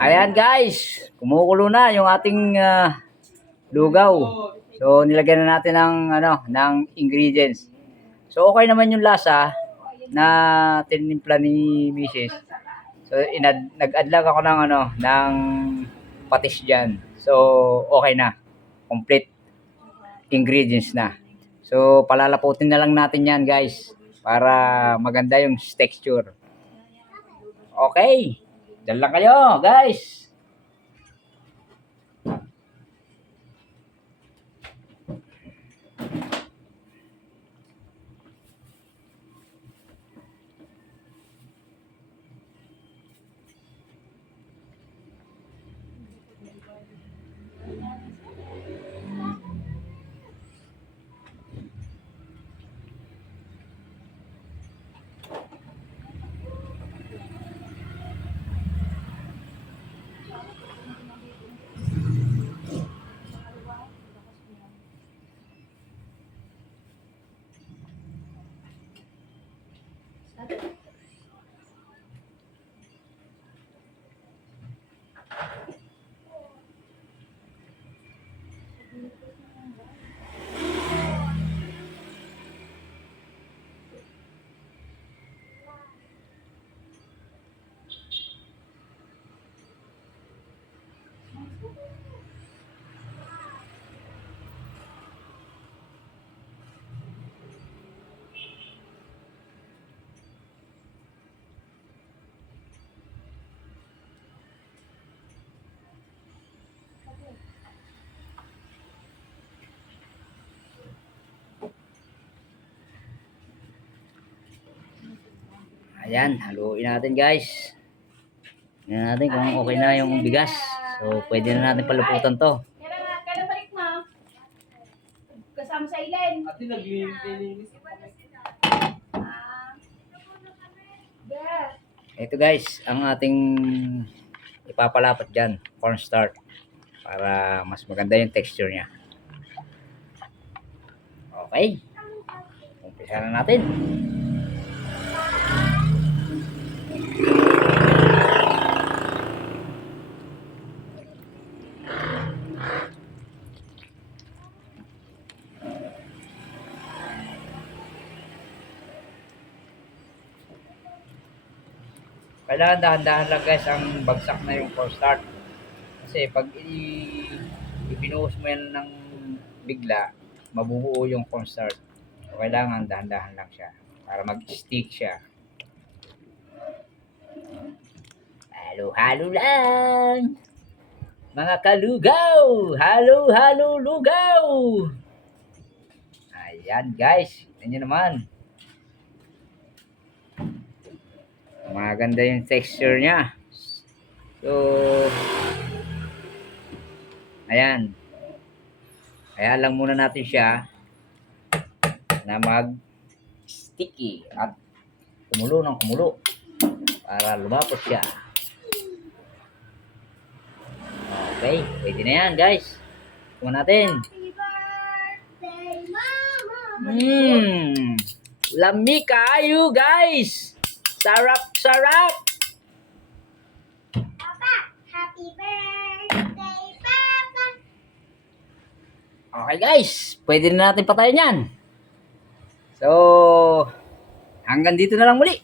Ayan guys, kumukulo na yung ating lugaw. So nilagyan na natin ng ng ingredients. So okay naman yung lasa na tinimpla ni Mrs. So nag-add lang ako ng ng patis diyan. So okay na. Complete ingredients na. So palalaputin na lang natin 'yan, guys, para maganda yung texture. Okay. Diyan lang kayo, guys. Ayan, haluin natin, guys. Tingnan natin kung okay na yung bigas. So, pwede na natin paluputan to. Kailan balik mo? Kasama sa ilan? Ate, naglilinis. Ito, guys, ang ating ipapalapat dyan, cornstarch, para mas maganda yung texture niya. Okay. Umpisa na natin. Kailangan dahan-dahan lang, guys, ang bagsak na yung cornstarch. Kasi pag ibinuhos mo yan ng bigla, mabubuo yung cornstarch. So, kailangan dahan-dahan lang siya para mag-stick siya. Halo-halo lang, mga kalugaw. Halo-halo lugaw. Ayan, guys, tingnan nyo naman. Maganda yung texture niya. So, ayan. Kaya lang muna natin siya na mag-sticky at kumulo ng kumulo para lumapot siya. Okay, pwede na yan, guys. Kuha natin. Lami kayo, guys. Sarap-sarap. Papa, happy birthday, Papa. Okay, guys, pwede na natin patayin yan. So, hanggang dito na lang muli.